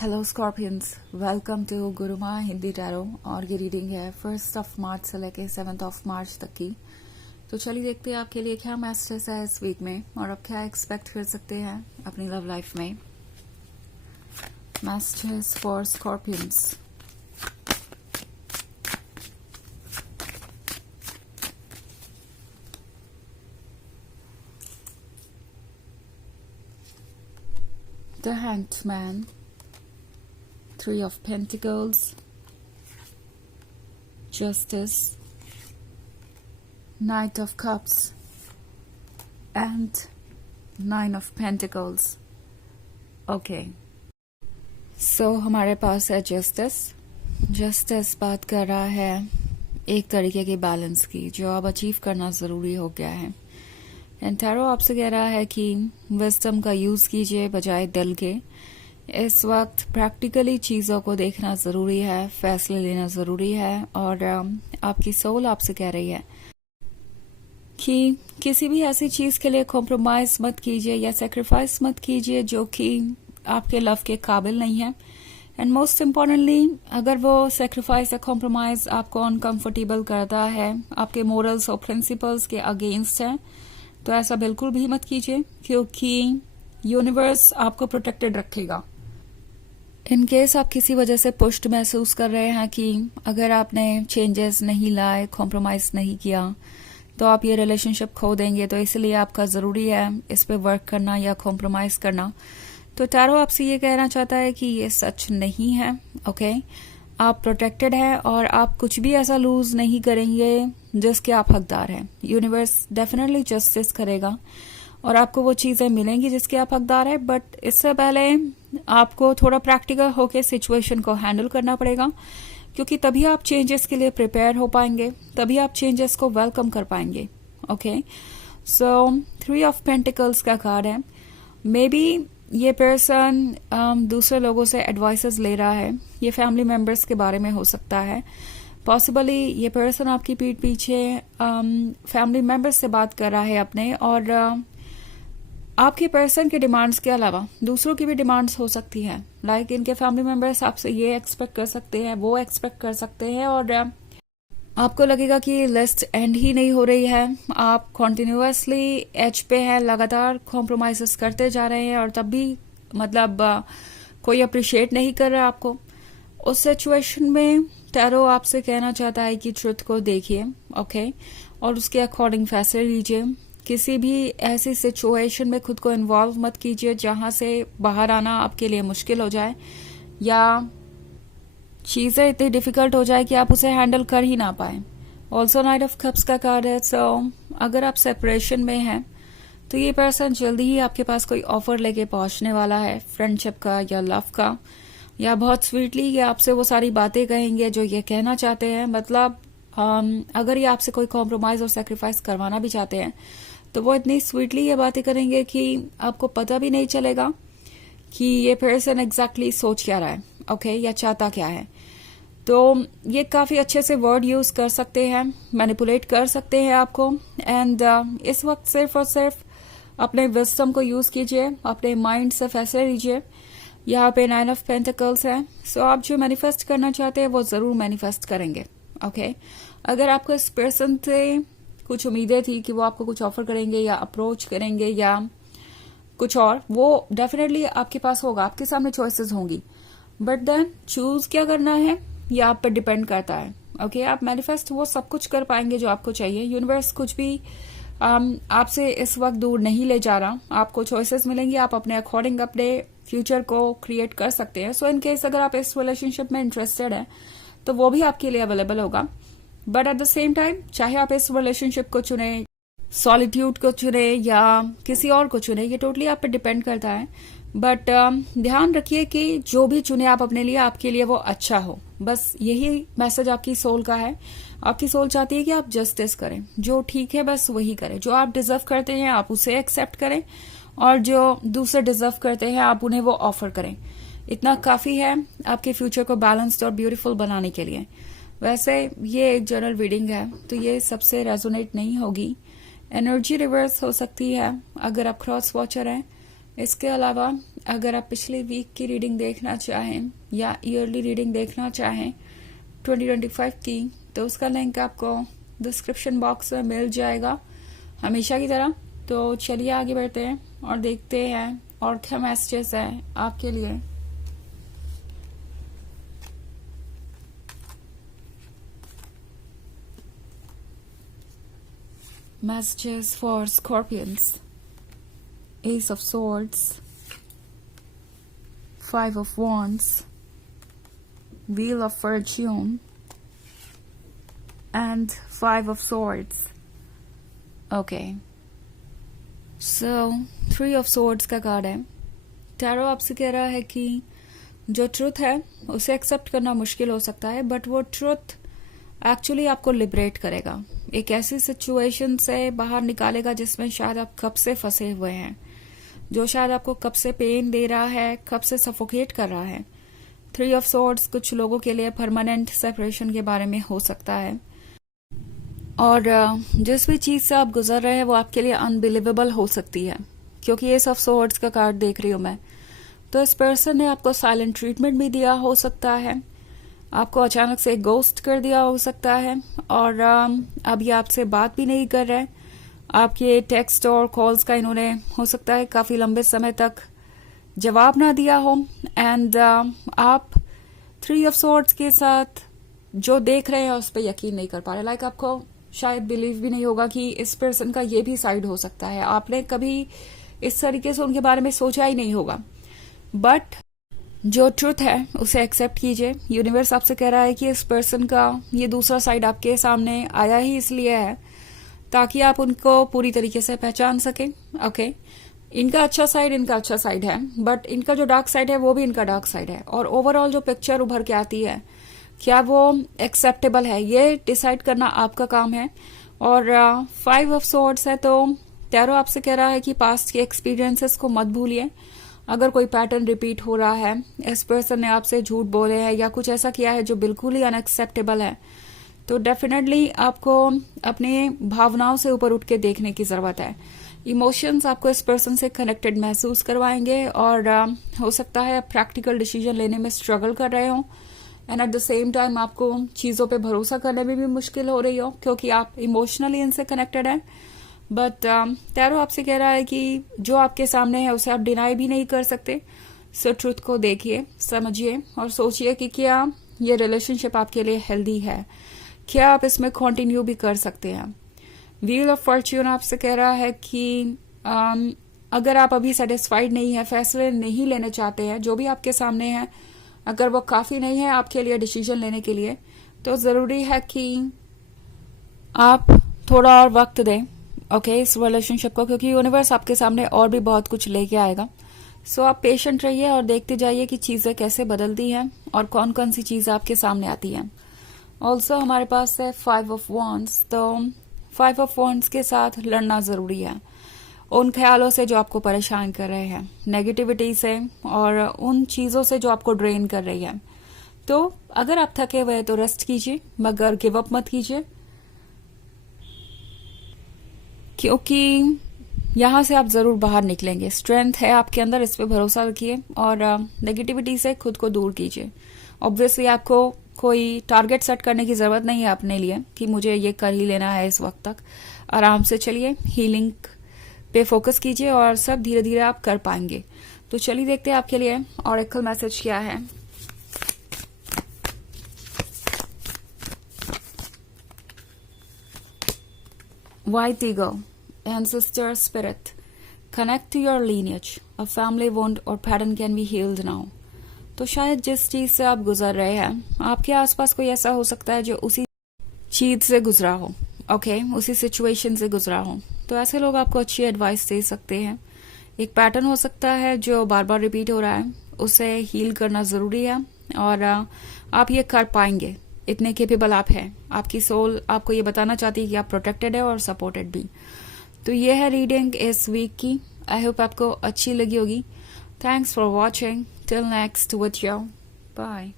Hello scorpions, welcome to Guruma Hindi tarot. और ये reading है 1 मार्च से लेके 7 मार्च तक की। तो चलिए देखते हैं आपके लिए क्या मैसेज है इस वीक में और आप क्या एक्सपेक्ट कर सकते हैं अपनी लव लाइफ में। Messages for scorpions. The hanged man, 3 of Pentacles, Justice, Knight of Cups, and 9 of Pentacles. Okay. So हमारे पास है जस्टिस बात कर रहा है एक तरीके के बैलेंस की जो अब अचीव करना ज़रूरी हो गया है। एंड टैरो आपसे कह रहा है कि विजडम का यूज़ कीजिए बजाय दिल के। इस वक्त प्रैक्टिकली चीज़ों को देखना ज़रूरी है, फैसले लेना ज़रूरी है। और आपकी सोल आपसे कह रही है कि किसी भी ऐसी चीज़ के लिए कॉम्प्रोमाइज़ मत कीजिए या सेक्रीफाइस मत कीजिए जो कि आपके लव के काबिल नहीं है। एंड मोस्ट इम्पॉर्टेंटली, अगर वो सेक्रीफाइस या कॉम्प्रोमाइज़ आपको अनकंफर्टेबल करता है, आपके मोरल्स और प्रिंसिपल्स के अगेंस्ट है, तो ऐसा बिल्कुल भी मत कीजिए, क्योंकि यूनिवर्स आपको प्रोटेक्टेड रखेगा। इन केस आप किसी वजह से पुष्ट महसूस कर रहे हैं कि अगर आपने चेंजेस नहीं लाए, कॉम्प्रोमाइज़ नहीं किया, तो आप ये रिलेशनशिप खो देंगे। तो इसलिए आपका ज़रूरी है इस पे वर्क करना या कॉम्प्रोमाइज़ करना। तो टैरो आपसे ये कहना चाहता है कि ये सच नहीं है। ओके, आप प्रोटेक्टेड हैं और आप कुछ भी ऐसा लूज नहीं करेंगे जिसके आप हकदार हैं। यूनिवर्स डेफिनेटली जस्टिस करेगा और आपको वो चीज़ें मिलेंगी जिसके आप हकदार हैं। बट इससे पहले आपको थोड़ा प्रैक्टिकल होकर सिचुएशन को हैंडल करना पड़ेगा, क्योंकि तभी आप चेंजेस के लिए प्रिपेयर हो पाएंगे, तभी आप चेंजेस को वेलकम कर पाएंगे। ओके, सो 3 ऑफ पेंटिकल्स का कार्ड है। मे बी ये पर्सन दूसरे लोगों से एडवाइसेस ले रहा है। ये फैमिली मेंबर्स के बारे में हो सकता है। पॉसिबली ये पर्सन आपकी पीठ पीछे फैमिली मेंबर्स से बात कर रहा है अपने, और आपके पर्सन के डिमांड्स के अलावा दूसरों की भी डिमांड्स हो सकती हैं। लाइक इनके फैमिली मेंबर्स आपसे ये एक्सपेक्ट कर सकते हैं, वो एक्सपेक्ट कर सकते हैं, और आपको लगेगा कि लिस्ट एंड ही नहीं हो रही है। आप कॉन्टिन्यूसली एज पे है, लगातार कॉम्प्रोमाइजेस करते जा रहे हैं, और तब भी मतलब कोई अप्रिशिएट नहीं कर रहा आपको। उस सिचुएशन में टैरो आपसे कहना चाहता है कि ट्रुथ को देखिए, ओके, और उसके अकॉर्डिंग फैसले लीजिए। किसी भी ऐसी सिचुएशन में खुद को इन्वॉल्व मत कीजिए जहां से बाहर आना आपके लिए मुश्किल हो जाए या चीज़ें इतनी डिफिकल्ट हो जाए कि आप उसे हैंडल कर ही ना पाए। ऑल्सो नाइट ऑफ कप्स का कार्ड है। सो अगर आप सेपरेशन में हैं तो ये पर्सन जल्दी ही आपके पास कोई ऑफर लेके पहुंचने वाला है, फ्रेंडशिप का या लव का, या बहुत स्वीटली ये आपसे वो सारी बातें कहेंगे जो ये कहना चाहते हैं। मतलब अगर ये आपसे कोई कॉम्प्रोमाइज और सेक्रीफाइस करवाना भी चाहते हैं तो वो इतनी स्वीटली ये बातें करेंगे कि आपको पता भी नहीं चलेगा कि ये पर्सन एग्जैक्टली सोच क्या रहा है, ओके, या चाहता क्या है। तो ये काफ़ी अच्छे से वर्ड यूज़ कर सकते हैं, मैनिपुलेट कर सकते हैं आपको। एंड इस वक्त सिर्फ और सिर्फ अपने विजडम को यूज़ कीजिए, अपने माइंड से फैसले लीजिए। यहाँ पे 9 ऑफ पेंटिकल्स है। सो आप जो मैनिफेस्ट करना चाहते हैं वो ज़रूर मैनिफेस्ट करेंगे। ओके, अगर आपको इस पर्सन से कुछ उम्मीदें थी कि वो आपको कुछ ऑफर करेंगे या अप्रोच करेंगे या कुछ और, वो डेफिनेटली आपके पास होगा, आपके सामने चॉइसेस होंगी। बट देन चूज क्या करना है ये आप पर डिपेंड करता है। ओके, आप मैनिफेस्ट वो सब कुछ कर पाएंगे जो आपको चाहिए। यूनिवर्स कुछ भी आपसे इस वक्त दूर नहीं ले जा रहा, आपको चॉइसेस मिलेंगी, आप अपने अकॉर्डिंग अपने फ्यूचर को क्रिएट कर सकते हैं। सो इन केस अगर आप इस रिलेशनशिप में इंटरेस्टेड हैं तो वो भी आपके लिए अवेलेबल होगा। But at the same time, चाहे आप इस रिलेशनशिप को चुने, सॉलिट्यूड को चुने या किसी और को चुने, ये टोटली आप पे डिपेंड करता है। बट ध्यान रखिए कि जो भी चुने आप अपने लिए, आपके लिए वो अच्छा हो। बस यही मैसेज आपकी सोल का है। आपकी सोल चाहती है कि आप जस्टिस करें, जो ठीक है बस वही करें। जो आप डिजर्व करते हैं आप उसे एक्सेप्ट करें, और जो दूसरे डिजर्व करते हैं आप उन्हें वो ऑफर करें। इतना काफी है आपके फ्यूचर को बैलेंस्ड और ब्यूटीफुल बनाने के लिए। वैसे ये एक जनरल रीडिंग है तो ये सबसे रेजोनेट नहीं होगी। एनर्जी रिवर्स हो सकती है अगर आप क्रॉस वॉचर हैं, इसके अलावा अगर आप पिछले वीक की रीडिंग देखना चाहें या ईयरली रीडिंग देखना चाहें 2025 की, तो उसका लिंक आपको डिस्क्रिप्शन बॉक्स में मिल जाएगा हमेशा की तरह। तो चलिए आगे बढ़ते हैं और देखते हैं और क्या मैसेजेस हैं आपके लिए। Messages for Scorpions. Ace of Swords, 5 of Wands, Wheel of Fortune, and 5 of Swords. Okay. So, 3 of Swords का कार्ड है। टैरो आपसे कह रहा है कि जो ट्रुथ है उसे एक्सेप्ट करना मुश्किल हो सकता है, बट वो ट्रुथ एक्चुअली आपको लिबरेट करेगा, एक ऐसी सिचुएशन से बाहर निकालेगा जिसमें शायद आप कब से फंसे हुए हैं, जो शायद आपको कब से पेन दे रहा है, कब से सफोकेट कर रहा है। 3 ऑफ सोर्ड्स कुछ लोगों के लिए परमानेंट सेपरेशन के बारे में हो सकता है, और जिस भी चीज से आप गुजर रहे हैं वो आपके लिए अनबिलीवेबल हो सकती है, क्योंकि एस ऑफ सोर्ड्स का कार्ड देख रही हूं मैं। तो इस पर्सन ने आपको साइलेंट ट्रीटमेंट भी दिया हो सकता है, आपको अचानक से गोस्ट कर दिया हो सकता है, और अब ये आपसे बात भी नहीं कर रहे। आपके टेक्स्ट और कॉल्स का इन्होंने हो सकता है काफी लंबे समय तक जवाब ना दिया हो, एंड आप 3 ऑफ सॉर्ड्स के साथ जो देख रहे हैं उस पर यकीन नहीं कर पा रहे। लाइक आपको शायद बिलीव भी नहीं होगा कि इस पर्सन का ये भी साइड हो सकता है, आपने कभी इस तरीके से उनके बारे में सोचा ही नहीं होगा। बट जो ट्रुथ है उसे एक्सेप्ट कीजिए। यूनिवर्स आपसे कह रहा है कि इस पर्सन का ये दूसरा साइड आपके सामने आया ही इसलिए है ताकि आप उनको पूरी तरीके से पहचान सकें। ओके, इनका अच्छा साइड इनका अच्छा साइड है, बट इनका जो डार्क साइड है वो भी इनका डार्क साइड है, और ओवरऑल जो पिक्चर उभर के आती है क्या वो एक्सेप्टेबल है, ये डिसाइड करना आपका काम है। और 5 ऑफ सोर्ड्स है, तो टैरो आपसे कह रहा है कि पास्ट के एक्सपीरियंसेस को मत भूलिए। अगर कोई पैटर्न रिपीट हो रहा है, इस पर्सन ने आपसे झूठ बोले हैं या कुछ ऐसा किया है जो बिल्कुल ही अनएक्सेप्टेबल है, तो डेफिनेटली आपको अपने भावनाओं से ऊपर उठ के देखने की जरूरत है। इमोशंस आपको इस पर्सन से कनेक्टेड महसूस करवाएंगे, और हो सकता है प्रैक्टिकल डिसीजन लेने में स्ट्रगल कर रहे हो, and at the same time आपको चीजों पे भरोसा करने में भी मुश्किल हो रही हो क्योंकि आप इमोशनली इनसे कनेक्टेड हैं। बट टैरो आपसे कह रहा है कि जो आपके सामने है उसे आप डिनाई भी नहीं कर सकते। सो ट्रुथ को देखिए, समझिए और सोचिए कि क्या ये रिलेशनशिप आपके लिए हेल्दी है, क्या आप इसमें कंटिन्यू भी कर सकते हैं। व्हील ऑफ फॉर्च्यून आपसे कह रहा है कि अगर आप अभी सेटिस्फाइड नहीं है, फैसले नहीं लेने चाहते हैं, जो भी आपके सामने है अगर वो काफी नहीं है आपके लिए डिसीजन लेने के लिए, तो जरूरी है कि आप थोड़ा और वक्त दें इस रिलेशनशिप को, क्योंकि यूनिवर्स आपके सामने और भी बहुत कुछ लेके आएगा। सो आप पेशेंट रहिए और देखते जाइए कि चीजें कैसे बदलती हैं और कौन कौन सी चीजें आपके सामने आती हैं। ऑल्सो हमारे पास है 5 ऑफ वॉन्ड्स, तो 5 ऑफ वॉन्ड्स के साथ लड़ना जरूरी है उन ख्यालों से जो आपको परेशान कर रहे हैं, नेगेटिविटी से और उन चीजों से जो आपको ड्रेन कर रही है। तो अगर आप थके हुए हैं तो रेस्ट कीजिए, मगर गिव अप मत कीजिए, क्योंकि यहां से आप जरूर बाहर निकलेंगे। स्ट्रेंथ है आपके अंदर, इस पे भरोसा रखिए और नेगेटिविटी से खुद को दूर कीजिए। ऑब्वियसली आपको कोई टारगेट सेट करने की जरूरत नहीं है अपने लिए कि मुझे ये कर ही लेना है इस वक्त तक। आराम से चलिए, हीलिंग पे फोकस कीजिए और सब धीरे धीरे आप कर पाएंगे। तो चलिए देखते हैं आपके लिए ऑरेकल मैसेज क्या है। White Eagle, Ancestor Spirit, connect to your lineage. A family wound or pattern can be healed now. तो शायद जिस चीज से आप गुजर रहे हैं, आपके आसपास कोई ऐसा हो सकता है जो उसी चीज से गुजरा हो, उसी सिचुएशन से गुजरा हो। तो ऐसे लोग आपको अच्छी एडवाइस दे सकते हैं। एक पैटर्न हो सकता है जो बार बार रिपीट हो रहा है, उसे हील करना जरूरी है और आप ये कर पाएंगे, इतने केपेबल आप हैं। आपकी सोल आपको ये बताना चाहती है कि आप प्रोटेक्टेड है और सपोर्टेड भी। तो ये है रीडिंग इस वीक की। आई होप आपको अच्छी लगी होगी। Thanks for watching. Till next with you, bye.